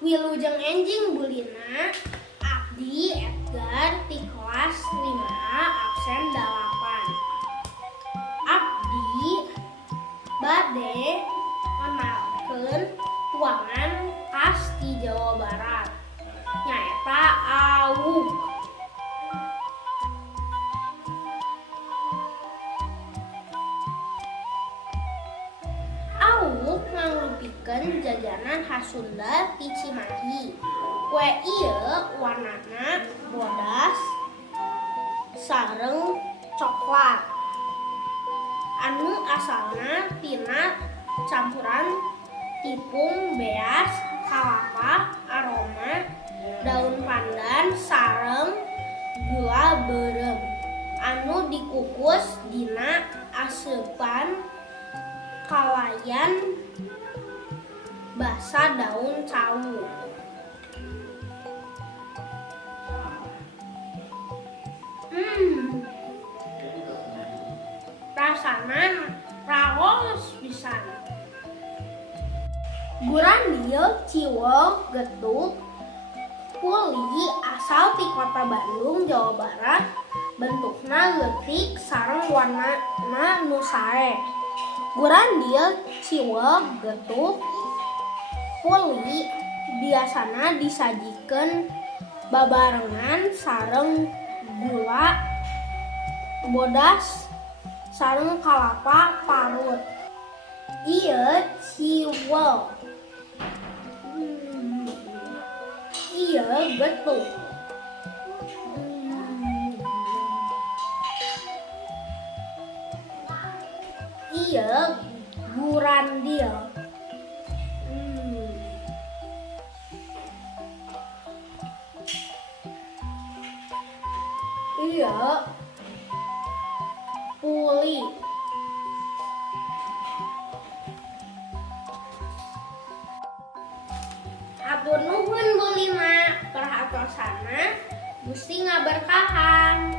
Wilujeng enjing bulina Abdi Edgar ti kelas 5A absen 8. Abdi bade ngenalkeun tuangan khas di Jawa Barat nyaeta awuk. Awuk mangrupikeun jajanan khas Sunda ti Cimahi. Kue ieu warnana bodas sareng coklat. Anu asalna tina campuran tepung beas, kalapa, aroma, daun pandan sareng gula beureum anu dikukus dina aseupan kalayan basa daun cawu. Rasana raos pisan. Gurandiel ciwok getuk puli asal ti Kota Bandung, Jawa Barat. Bentukna leutik sareng warnana nu sae. Gurandiel ciwok getuk puli biasana disajikeun babarengan sareng gula bodas sareng kalapa parut. Ieu ciwok. Ieu getuk. Ieu gurandiel. Ieu puli. Atur nuhun bulina, perhatosana Gusti ngaberkahan.